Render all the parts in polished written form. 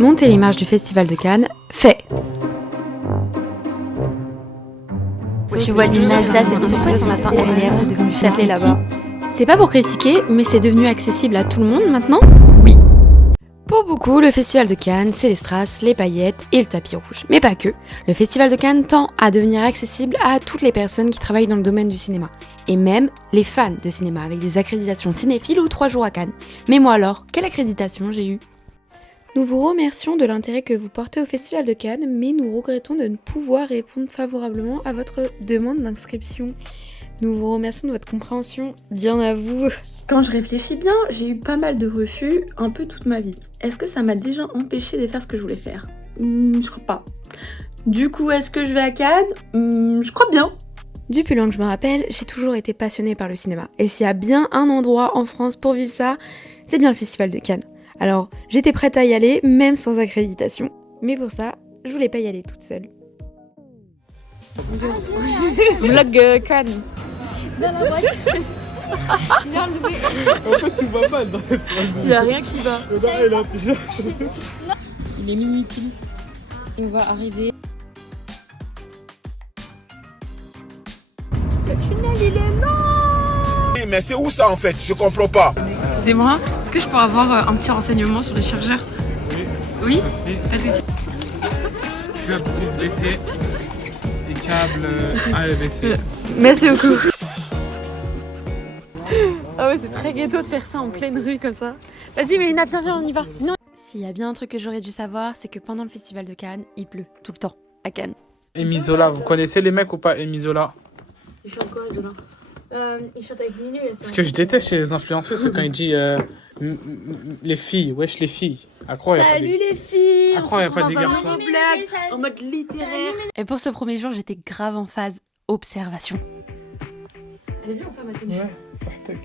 Monter les marches du Festival de Cannes, fait. Tu vois du Mazda, c'est pourquoi son matin RR, c'est devenu Châtelet là-bas. C'est pas pour critiquer, mais c'est devenu accessible à tout le monde maintenant? Oui. Pour beaucoup, le Festival de Cannes, c'est les strass, les paillettes et le tapis rouge. Mais pas que. Le Festival de Cannes tend à devenir accessible à toutes les personnes qui travaillent dans le domaine du cinéma. Et même les fans de cinéma avec des accréditations cinéphiles ou 3 jours à Cannes. Mais moi alors, quelle accréditation j'ai eue? Nous vous remercions de l'intérêt que vous portez au Festival de Cannes, mais nous regrettons de ne pouvoir répondre favorablement à votre demande d'inscription. Nous vous remercions de votre compréhension, bien à vous. Quand je réfléchis bien, j'ai eu pas mal de refus un peu toute ma vie. Est-ce que ça m'a déjà empêché de faire ce que je voulais faire? Je crois pas. Du coup, est-ce que je vais à Cannes? Je crois bien. Depuis loin que je me rappelle, j'ai toujours été passionnée par le cinéma. Et s'il y a bien un endroit en France pour vivre ça, c'est bien le Festival de Cannes. Alors, j'étais prête à y aller, même sans accréditation. Mais pour ça, je voulais pas y aller toute seule. Vlog Cannes. Dans la voiture. J'ai enlevé. En fait, tout va mal dans cette phrase. Il n'y a rien qui va. Elle est en pyjama. Il est minuit pile. On va arriver. Le tunnel, il est long. Mais c'est où ça en fait? Je comprends pas. Excusez-moi, est-ce que je pourrais avoir un petit renseignement sur les chargeurs? Oui. Oui? Ceci. Pas de souci. Tu as USB-C et câble USB-C. Merci beaucoup. Ah ouais, c'est très ghetto de faire ça en pleine rue comme ça. Vas-y, Mélina, viens, on y va. Non. S'il y a bien un truc que j'aurais dû savoir, c'est que pendant le Festival de Cannes, il pleut tout le temps à Cannes. Amy Zola, vous connaissez les mecs ou pas Amy Zola? Il chante quoi, Zola? Il chante avec Nino. Ce que je déteste chez les influenceurs, c'est quand il dit les filles, wesh les filles. À croire, Salut les filles. À croire, il n'y a pas des garçons. Blague En mode littéraire. Et pour ce premier jour, j'étais grave en phase observation. Elle est bien ou pas ma tenue? Ouais, tac.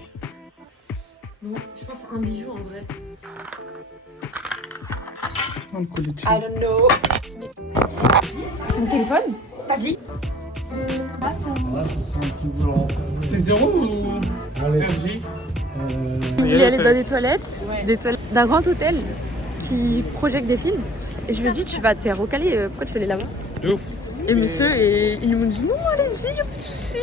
Bon, je pense à un bijou en vrai. On le connaît dessus. I don't know. Mais... C'est mon téléphone? Vas-y. C'est 0 ou RJ? Je voulais aller dans des toilettes d'un grand hôtel qui projette des films. Et je lui ai dit, tu vas te faire recaler, pourquoi tu veux aller là-bas? De ouf. Et monsieur, ils m'ont dit, non, allez-y, y'a pas de soucis.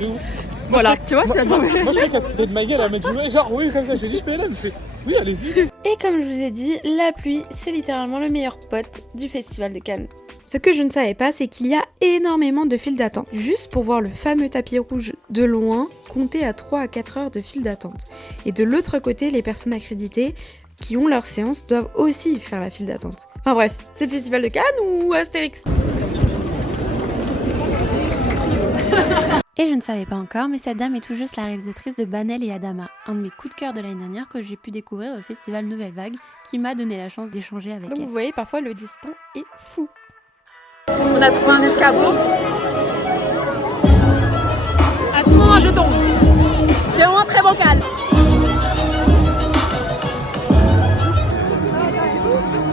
ouf. Voilà, tu vois, tu as Moi je croyais qu'elle se foutait de ma gueule, elle m'a dit ouais genre oui comme ça, je lui ai dit je peux y aller, elle me fait oui allez-y. Et comme je vous ai dit, la pluie, c'est littéralement le meilleur pote du Festival de Cannes. Ce que je ne savais pas, c'est qu'il y a énormément de files d'attente. Juste pour voir le fameux tapis rouge de loin, comptez à 3 à 4 heures de file d'attente. Et de l'autre côté, les personnes accréditées qui ont leur séance doivent aussi faire la file d'attente. Enfin bref, c'est le Festival de Cannes ou Astérix? Et je ne savais pas encore, mais cette dame est tout juste la réalisatrice de Banel et Adama, un de mes coups de cœur de l'année dernière que j'ai pu découvrir au festival Nouvelle Vague, qui m'a donné la chance d'échanger avec elle. Donc vous voyez, parfois le destin est fou. On a trouvé un escabeau. À tout moment un jeton. C'est vraiment très vocal.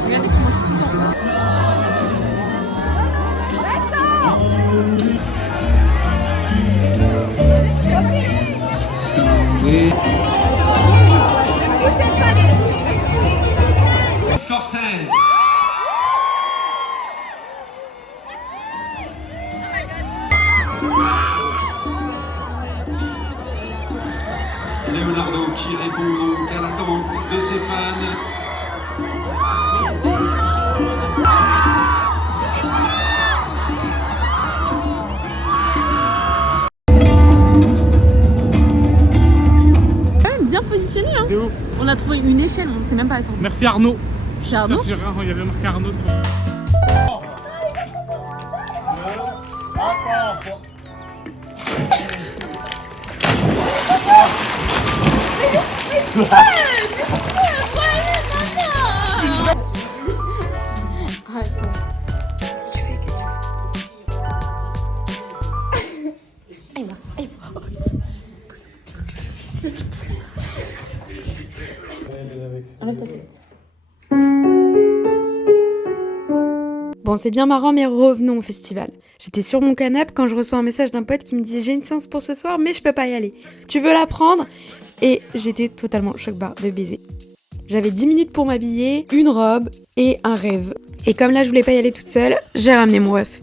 Regardez comment je suis tout en ça. Scorsese. Leonardo qui répond donc à l'attente de ses fans. Bien positionné hein. De ouf. On a trouvé une échelle, on sait même pas descendre. Merci Arnaud. C'est Arnaud? Il y avait marqué Arnaud sur... Enlève ta tête. Bon, c'est bien marrant, mais revenons au festival. J'étais sur mon canapé quand je reçois un message d'un pote qui me dit « J'ai une séance pour ce soir, mais je peux pas y aller. Tu veux la prendre ?» Et j'étais totalement choc-barre de baiser. J'avais 10 minutes pour m'habiller, une robe et un rêve. Et comme là je voulais pas y aller toute seule, j'ai ramené mon ref.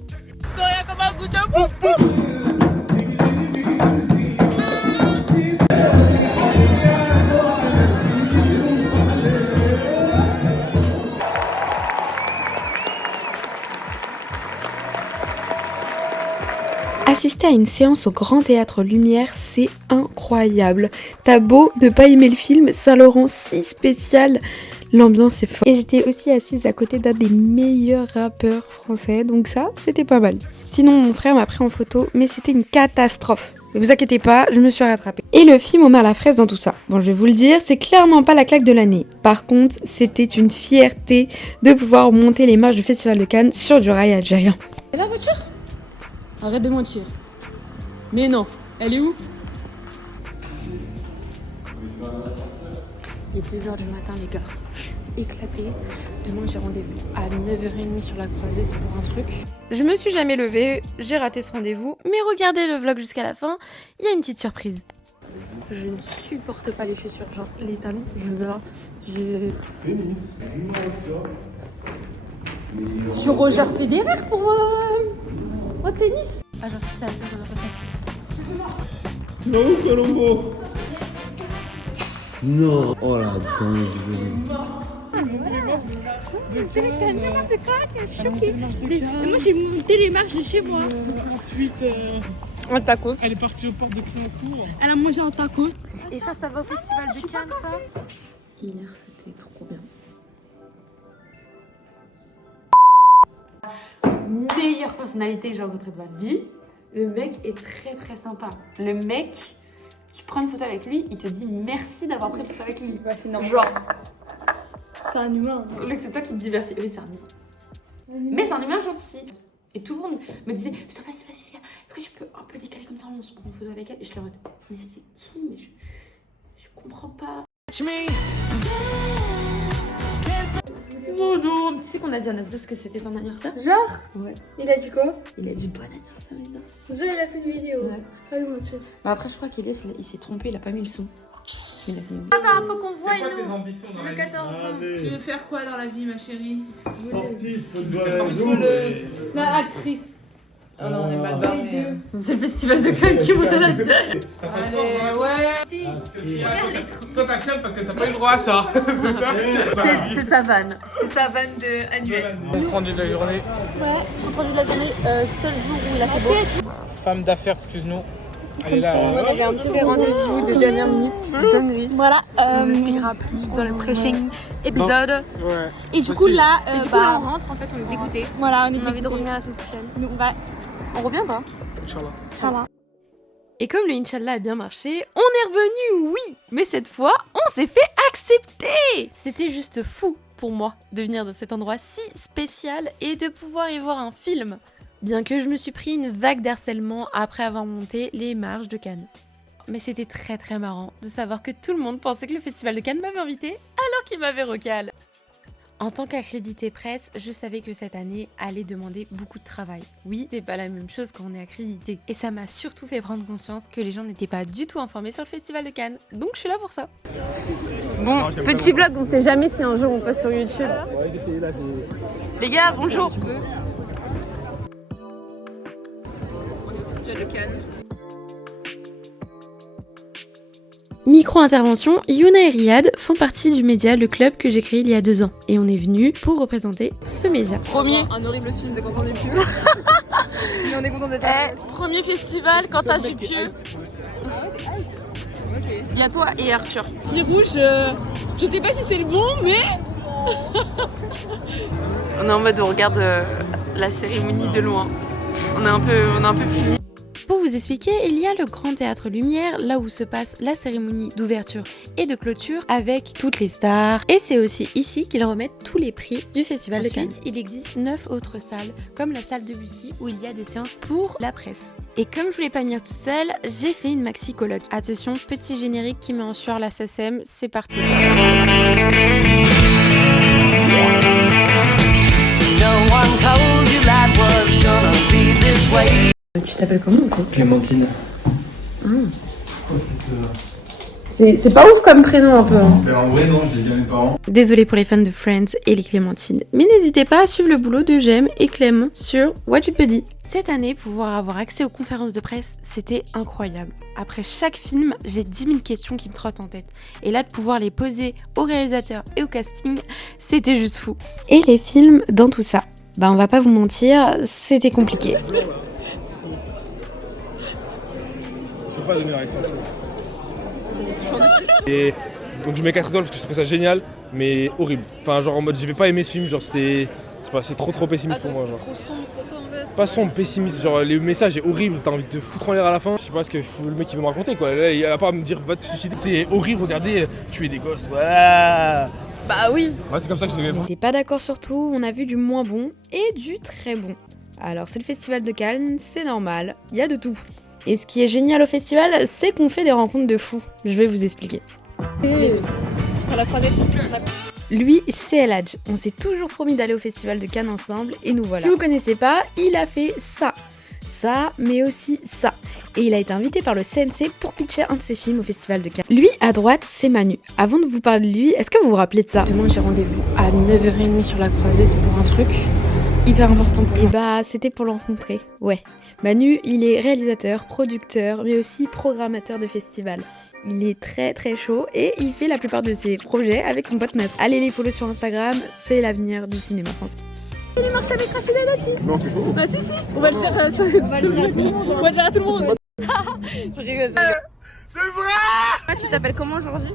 Assister à une séance au Grand Théâtre Lumière, c'est incroyable. T'as beau ne pas aimer le film, ça le rend si spécial. L'ambiance est forte. Et j'étais aussi assise à côté d'un des meilleurs rappeurs français, donc ça, c'était pas mal. Sinon, mon frère m'a pris en photo, mais c'était une catastrophe. Mais vous inquiétez pas, je me suis rattrapée. Et le film au mal à la fraise dans tout ça. Bon, je vais vous le dire, c'est clairement pas la claque de l'année. Par contre, c'était une fierté de pouvoir monter les marches du Festival de Cannes sur du rail algérien. Et la voiture? Arrête de mentir. Mais non, elle est où? Il est 2h du matin les gars, je suis éclatée. Demain j'ai rendez-vous à 9h30 sur la croisette pour un truc. Je me suis jamais levée, j'ai raté ce rendez-vous, mais regardez le vlog jusqu'à la fin, il y a une petite surprise. Je ne supporte pas les chaussures, genre les talons, Sur Roger Federer pour au tennis. Ah j'en suis fière, Non, Colombo. Non. Oh la dingue. Moi j'ai monté les marches de chez moi. Ensuite, Un tacos. elle est partie au port de Créancourt. Elle a mangé un taco. Et ça va au Festival de Cannes ça? Hier c'était trop bien. Meilleure personnalité que j'ai rencontrée de ma vie. Le mec est très très sympa. Le mec, tu prends une photo avec lui, il te dit merci d'avoir pris une photo avec lui. C'est normal. Genre, C'est un humain. Luc, c'est toi qui te diversifies. Oui, c'est un humain. Mais c'est un humain gentil. Et tout le monde me disait s'il te plaît, Sébastien, est-ce que tu peux un peu décaler comme ça, on se prend une photo avec elle? Et je suis en mode mais c'est qui? Mais je comprends pas. Oh non, tu sais qu'on a dit à Nasdaq que c'était ton anniversaire? Genre? Ouais. Il a dit quoi? Il a dit bon anniversaire, mais non. Genre il a fait une vidéo. Ouais. Pas le mentir. Bah après, je crois qu'Elias, il s'est trompé, il a pas mis le son. Il a fait une... Attends, faut qu'on voie C'est quoi tes ambitions dans la le vie? 14 ans. Tu veux faire quoi dans la vie, ma chérie? Sportif, La actrice. Oh non, on est mal barré. C'est le Festival de Cannes qui monte à la tête. Allez, ouais. Si, Toi t'achètes parce que t'as pas eu le droit à ça. C'est ça? C'est sa vanne. C'est sa vanne de annuelle. Compte rendu de la journée. Ouais, compte rendu de la journée, seul jour où il a fait beau. Femme d'affaires, excuse-nous. Elle est là. On avait un petit rendez-vous de dernière minute. Voilà. On vous expliquera plus dans le prochain épisode. Ouais. Et du coup là, Et du coup, là, on rentre, en fait, on est dégoûtés. voilà, on est On a envie de dégoûtés. revenir la semaine prochaine. Nous, on va. On revient pas? Inch'Allah. Inch'Allah. Et comme le Inch'Allah a bien marché, on est revenu, oui. Mais cette fois, on s'est fait accepter. C'était juste fou pour moi de venir dans cet endroit si spécial et de pouvoir y voir un film. Bien que je me suis pris une vague d'harcèlement après avoir monté les marches de Cannes. Mais c'était très très marrant de savoir que tout le monde pensait que le Festival de Cannes m'avait invité alors qu'il m'avait recal. En tant qu'accrédité presse, je savais que cette année allait demander beaucoup de travail. Oui, c'est pas la même chose quand on est accrédité. Et ça m'a surtout fait prendre conscience que les gens n'étaient pas du tout informés sur le Festival de Cannes. Donc je suis là pour ça. Bon, petit vlog, on sait jamais si un jour on passe sur YouTube. Les gars, bonjour. Micro-intervention, Yuna et Riyad font partie du média Le Club que j'ai créé il y a 2 ans. Et on est venus pour représenter ce média. Un horrible film de Quentin Dupieux. Mais on est content d'être là. Premier festival, Quentin Dupieux. Il y a toi et Arthur. Pied rouge, je sais pas si c'est le bon, mais... On est en mode on regarde la cérémonie de loin. On est un peu fini. Pour vous expliquer, il y a le Grand Théâtre Lumière, là où se passe la cérémonie d'ouverture et de clôture avec toutes les stars. Et c'est aussi ici qu'ils remettent tous les prix du Festival de Cannes. Ensuite, il existe 9 autres salles, comme la salle de Bussy, où il y a des séances pour la presse. Et comme je voulais pas venir toute seule, j'ai fait une maxi coloc. Attention, petit générique qui met en sueur la SACEM, c'est parti. Tu t'appelles comment en fait? Clémentine. C'est pas ouf comme prénom un peu. Hein. Mais en vrai, non, je l'ai dit à mes parents. Désolée pour les fans de Friends et les Clémentines, mais n'hésitez pas à suivre le boulot de Jem et Clem sur Watchipedie. Cette année, pouvoir avoir accès aux conférences de presse, c'était incroyable. Après chaque film, j'ai 10 000 questions qui me trottent en tête. Et là, de pouvoir les poser au réalisateur et au casting, c'était juste fou. Et les films dans tout ça, bah on va pas vous mentir, c'était compliqué. Je peux pas donner la réaction. Et donc je mets 4 étoiles parce que je trouvais ça génial, mais horrible. Enfin genre en mode j'ai pas aimé ce film, genre c'est trop pessimiste pour moi. Genre. Trop sombre pour toi en fait. Pas sombre, pessimiste, genre le message est horrible, t'as envie de te foutre en l'air à la fin. Je sais pas ce que le mec il veut me raconter quoi, là il a pas à me dire va te suicider. C'est horrible, regardez, tuer des gosses, voilà. Bah oui. Ouais c'est comme ça que je devais On voir. n'était pas d'accord sur tout, on a vu du moins bon et du très bon. Alors c'est le festival de Cannes, c'est normal, il y a de tout. Et ce qui est génial au festival, c'est qu'on fait des rencontres de fous. Je vais vous expliquer. Sur la croisette, Lui, c'est El Hadj. On s'est toujours promis d'aller au festival de Cannes ensemble et nous voilà. Si vous connaissez pas, il a fait ça. Ça, mais aussi ça. Et il a été invité par le CNC pour pitcher un de ses films au festival de Cannes. Lui, à droite, c'est Manu. Avant de vous parler de lui, est-ce que vous vous rappelez de ça? Demain, j'ai rendez-vous à 9h30 sur la croisette pour un truc hyper important pour Et moi. bah, c'était pour le rencontrer. Ouais. Manu, il est réalisateur, producteur, mais aussi programmateur de festival. Il est très très chaud et il fait la plupart de ses projets avec son pote Nas. Allez les follow sur Instagram, c'est l'avenir du cinéma français. il marche avec Rachida Dati. Non, c'est faux. Bah si, on va le dire à tout le monde. On va le dire à tout le monde. Je rigole. C'est vrai. Tu t'appelles comment aujourd'hui?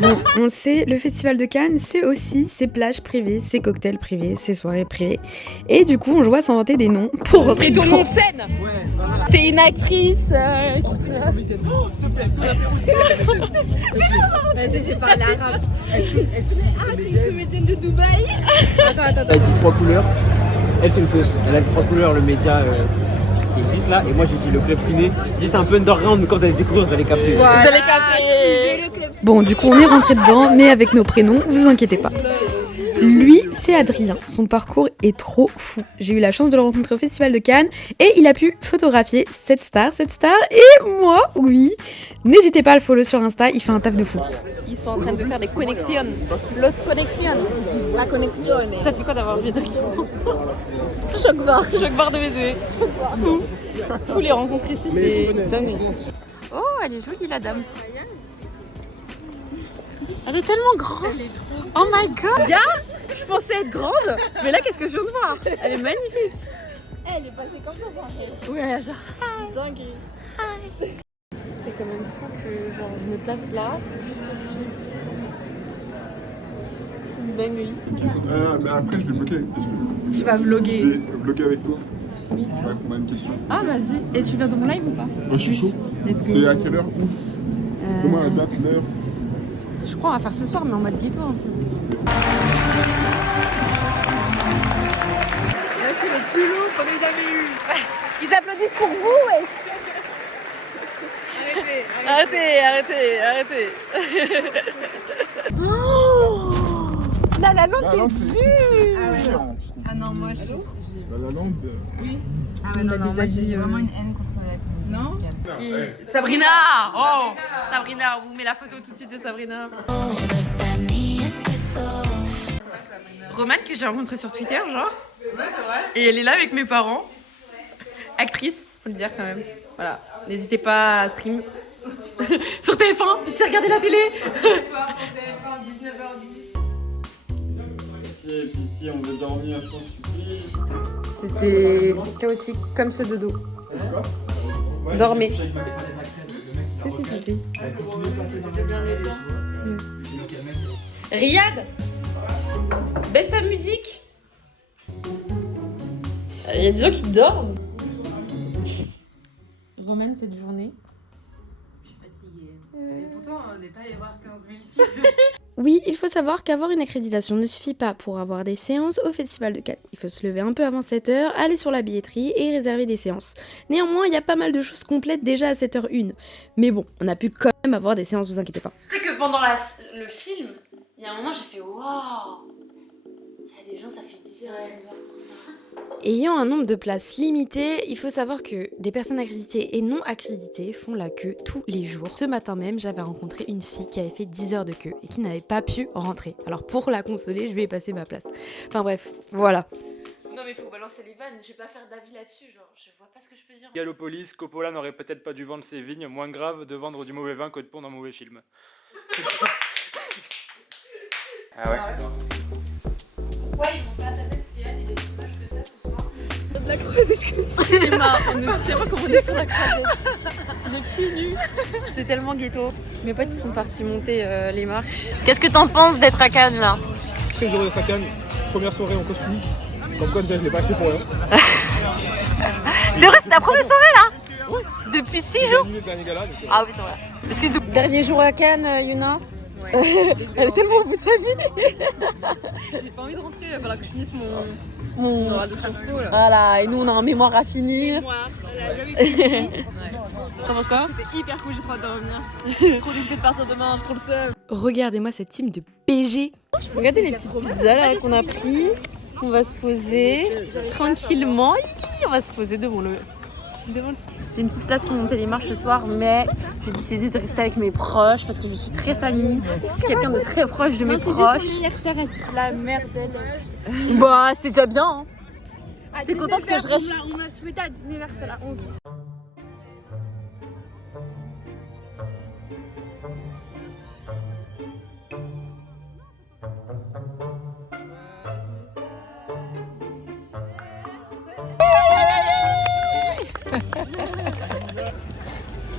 Bon, on le sait, le festival de Cannes, c'est aussi ses plages privées, ses cocktails privés, ses soirées privées. Et du coup, on joue à s'inventer des noms pour rentrer Ton dedans. nom de scène. T'es une actrice. S'il te plaît, tout l'apéro. Vas-y, je vais parler arabe. T'es une comédienne de Dubaï. Attends. Elle a dit 3 couleurs, elle c'est une fausse. Elle a dit 3 couleurs, le média qui existe là, et moi j'ai dit le club ciné. J'ai dit c'est un peu underground, mais quand vous allez découvrir, vous allez capter. Vous allez capter. Bon, du coup, on est rentré dedans, mais avec nos prénoms, vous inquiétez pas. Lui, c'est Adrien. Son parcours est trop fou. J'ai eu la chance de le rencontrer au Festival de Cannes et il a pu photographier cette star et moi, oui. N'hésitez pas à le follow sur Insta, il fait un taf de fou. Ils sont en train de faire des connexions. Los connexions. La connexion. Ça te fait quoi d'avoir vu Adrien? Choc bar de baiser. Fou. Fou les rencontrer ici, c'est dingue. Oh, elle est jolie la dame. Elle est tellement grande. Oh my god. Je pensais être grande, mais là qu'est-ce que je viens de voir? Elle est magnifique. Elle est passée comme ça, ça. Ouais, genre. Dinguerie. C'est quand même fou que genre, je me place là, juste au-dessus. Une dinguerie. Mais après, je vais bloquer. Tu vas vlogger. Je vais bloquer avec toi. Oui. Tu vas répondre à une question. Ah vas-y. Et tu viens de mon live ou pas? Je suis chaud. C'est à quelle heure? Où? Comment la date, l'heure? Je crois on va faire ce soir, mais en mode ghetto un peu. C'est le plus long qu'on ait jamais eu. Ils applaudissent pour vous, ouais. Arrêtez. Oh La Lalande, t'es dure. Ah non, moi je trouve. La Lalande. Oui. Ah ouais, non, moi j'ai vraiment une haine contre la comédie Non. musicale. Sabrina. Oh Sabrina, on vous met la photo tout de suite de Sabrina. Romane que j'ai rencontrée sur Twitter, genre. Ouais, c'est vrai. Et elle est là avec mes parents. Actrice, faut le dire quand même. Voilà. N'hésitez pas à stream. Sur TF1, pitié, regardez la télé. Ce soir sur TF1, 19h10. Pitié, on veut dormir, je t'en supplie. C'était chaotique comme ce dodo. Dormez. Qu'est-ce que tu dis? Riyad, baisse ta musique. Il y a des gens qui dorment. Romane cette journée. Je suis fatiguée. Et pourtant, on n'est pas allé voir 15 000 films. Oui, il faut savoir qu'avoir une accréditation ne suffit pas pour avoir des séances au Festival de Cannes. Il faut se lever un peu avant 7h, aller sur la billetterie et réserver des séances. Néanmoins, il y a pas mal de choses complètes déjà à 7h01. Mais bon, on a pu quand même avoir des séances, vous inquiétez pas. Tu sais que pendant le film, il y a un moment j'ai fait waouh. Il y a des gens, ça fait 10 heures ils sont dehors pour ça. Ayant un nombre de places limité, il faut savoir que des personnes accréditées et non accréditées font la queue tous les jours. Ce matin même, j'avais rencontré une fille qui avait fait 10 heures de queue et qui n'avait pas pu rentrer. Alors pour la consoler, je lui ai passé ma place. Enfin bref, voilà. Non mais faut balancer les vannes, je vais pas faire d'avis là-dessus, genre je vois pas ce que je peux dire. Gallopolis, Coppola n'aurait peut-être pas dû vendre ses vignes, moins grave de vendre du mauvais vin que de pondre un mauvais film. Ah ouais. Pourquoi ils m'ont pas sa tête et il est si moche que ça ce soir? De la croisette comme ça, c'est marre, on ne sait pas comment on est sur la croisette. On est pieds nus. C'est tellement ghetto. Mes potes ils sont partis monter les marches. Qu'est-ce que t'en penses d'être à Cannes là? Très heureux d'être à Cannes, première soirée en costume. Comme quoi déjà je l'ai pas acheté pour rien. C'est vrai, c'est ta première soirée là? Ouais. Depuis 6 jours? Ah oui c'est vrai. Excuse-nous. Dernier jour à Cannes, Yuna? Ouais. Elle est tellement au bout de sa vie. J'ai pas envie de rentrer, il va falloir que je finisse mon oral de Sciences Po là. Voilà, et nous on a un mémoire à finir. T'en penses quoi? C'était hyper cool, j'ai trop hâte de revenir. J'ai trop dégoûté de partir demain, j'ai trop le seum. Regardez-moi cette team de PG. Regardez les petites pizzas là qu'on a pris. On va se poser tranquillement. On va se poser devant le... J'ai une petite place pour monter les marches ce soir, mais j'ai décidé de rester avec mes proches parce que je suis très famille. Je suis quelqu'un de très proche de mes proches. Anniversaire avec la merde elle. Bah, c'est déjà bien. Hein. T'es contente que je reste? On m'a souhaité à 19h, c'est la honte.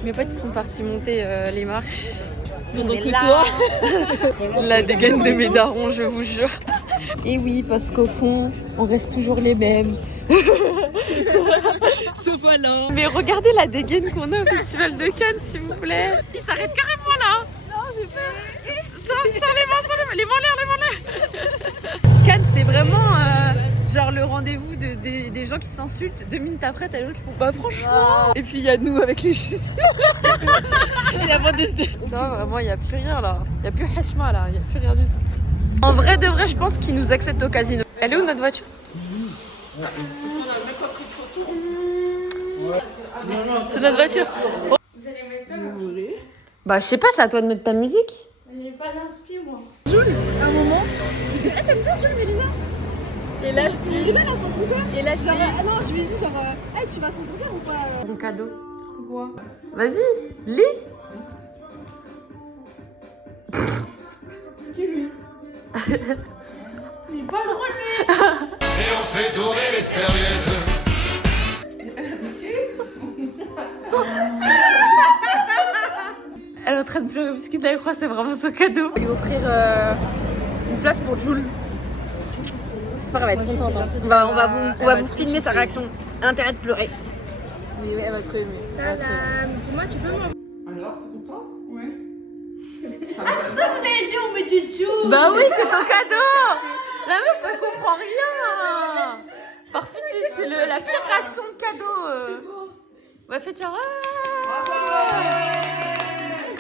Mes potes ils sont partis monter les marches. Pendant que toi la dégaine de mes darons, je vous jure. Et oui, parce qu'au fond, on reste toujours les mêmes. Sauf Alain. Mais regardez la dégaine qu'on a au Festival de Cannes, s'il vous plaît. Il s'arrête carrément là. Non, j'ai peur. Sors les mains, les mains en l'air. Cannes, c'est vraiment genre le rendez-vous des gens qui s'insultent. 2 minutes après, t'as les gens qui font pas franchement. Et puis il y a nous avec les chaussures. Et la bande de... Non, vraiment, il n'y a plus rien là. Il n'y a plus hachma là, il n'y a plus rien du tout. En vrai de vrai, je pense qu'ils nous acceptent au casino. Elle est où notre voiture? Parce qu'on a même pas pris de photo. C'est notre voiture. Vous allez mettre quoi vous voulez? Bah, je sais pas, c'est à toi de mettre ta musique. J'ai pas d'inspi moi. À un moment, je me dis, t'aimes bien Jules Mélina? Et là, je dis, là, à son concert. Et là, genre, non, je lui ai dit, genre, hey, tu vas à son concert ou pas? Mon cadeau. Quoi? Vas-y, lis. Il est pas drôle mais... Et on fait tourner les serviettes. Elle est en train de pleurer parce qu'il croit c'est vraiment son cadeau. Il va offrir une place pour Jules. J'espère qu'elle va être contente. Hein. On va vous filmer sa réaction. Intérêt de pleurer. Mais elle va trop aimer. Dis-moi, tu peux m'en... Alors, t'es content? Ouais. Ah, c'est ça que vous avez dit, on met du Jules. Bah oui, c'est ton cadeau. La meuf, elle comprend rien. Par pitié, c'est la pire réaction de cadeau. Ouais, fais genre...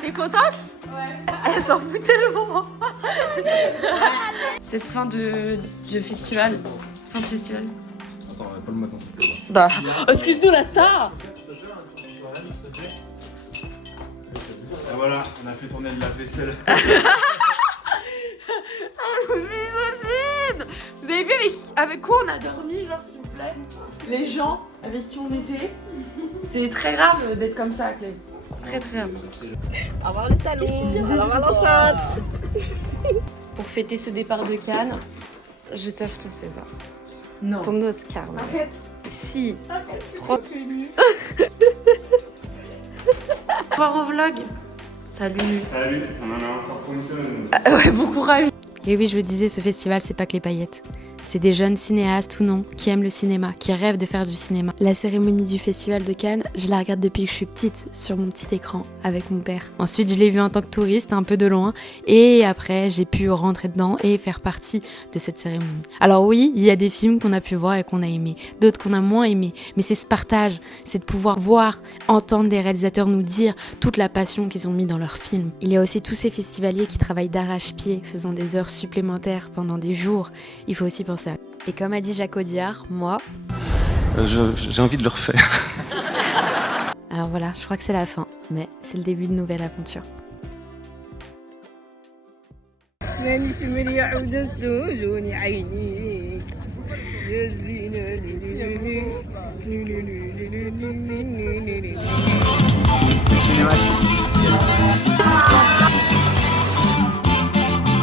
T'es contente? Ouais. Elle s'en fout tellement. Cette fin de festival. Fin de festival. Attends, pas le matin. Bah, excuse-nous la star. Et voilà, on a fait tourner de la vaisselle. Vous avez vu avec quoi on a dormi, genre s'il vous plaît? Les gens avec qui on était. C'est très grave d'être comme ça, Clé. Très très grave. Au revoir les salons. Qu'est-ce que tu dis? Au revoir l'enceinte. Pour fêter ce départ de Cannes, je t'offre ton César. Non. Ton Oscar. Là. Arrête. Si. Arrête, je suis Prends. Au revoir au vlog. Salut. Salut, on en a encore pour une semaine. Ouais, bon courage. Et oui, je vous disais, ce festival, c'est pas que les paillettes. C'est des jeunes cinéastes ou non qui aiment le cinéma, qui rêvent de faire du cinéma. La cérémonie du Festival de Cannes, je la regarde depuis que je suis petite sur mon petit écran avec mon père. Ensuite, je l'ai vue en tant que touriste, un peu de loin, et après, j'ai pu rentrer dedans et faire partie de cette cérémonie. Alors oui, il y a des films qu'on a pu voir et qu'on a aimés, d'autres qu'on a moins aimés, mais c'est ce partage, c'est de pouvoir voir, entendre des réalisateurs nous dire toute la passion qu'ils ont mis dans leurs films. Il y a aussi tous ces festivaliers qui travaillent d'arrache-pied, faisant des heures supplémentaires pendant des jours. Il faut aussi penser à eux. Et comme a dit Jacques Audiard, moi... J'ai envie de le refaire. Alors voilà, je crois que c'est la fin, mais c'est le début de nouvelle aventure. C'est cinématique.